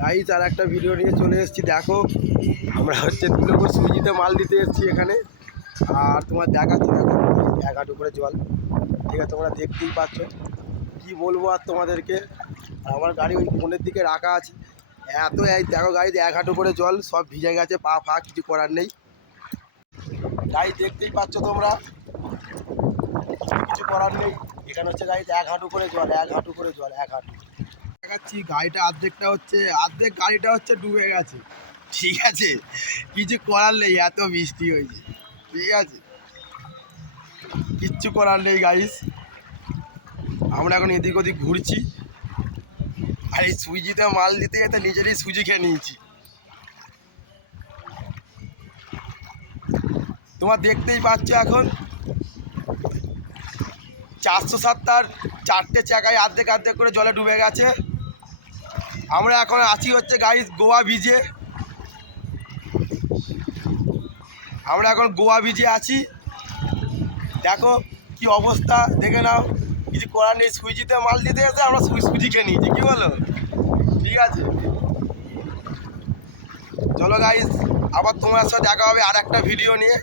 Guys আর একটা video নিয়ে চলে এসেছি। দেখো আমরা হচ্ছে 2 নম্বর সুইজিতে মাল দিতে এসেছি এখানে। আর তোমার দেখাচ্ছি, দেখো 1 হাঁটু করে জল, ঠিক আছে, তোমরা দেখতেই পাচ্ছ। কি বলবো আর তোমাদেরকে। আর আমার গাড়ি ওই কোণের দিকে রাখা আছে, এত দেখো গাড়ি 1 হাঁটু করে জল, সব ভিজে গেছে, পা ফা কিছু করার নেই। গাড়ি দেখতেই পাচ্ছ তোমরা, কিছু করার নেই। এখানে হচ্ছে গাড়িতে 1 হাঁটু করে জল, 1 হাঁটু করে জল, 1 হাঁটু দেখাচ্ছি। গাড়িটা অর্ধেক গাড়িটা হচ্ছে ডুবে গেছে, ঠিক আছে, কিছু করার নেই, এত বৃষ্টি হয়েছে, ঠিক আছে, কিচ্ছু করার নেই গাইস। আমরা এখন এদিক ওদিক ঘুরছি, আর এই সুইজিতে মাল দিতে যেতে নিজেরই সুজি খেয়ে নিয়েছি। তোমার দেখতেই পাচ্ছ এখন 407টার 4টে চাকায় অর্ধেক অর্ধেক করে জলে ডুবে গেছে। আমরা এখন আছি হচ্ছে গাইস গোয়া বিচে, আমরা এখন গোয়া বিচে আছি। দেখো কি অবস্থা, দেখে নাও, কিছু করার নেই। সুইজিতে মাল দিতে এসে আমরা সুজি খেয়ে নিয়েছি, কী বলো, ঠিক আছে। চলো গাইস, আবার তোমার সাথে দেখা হবে আর একটা ভিডিও নিয়ে।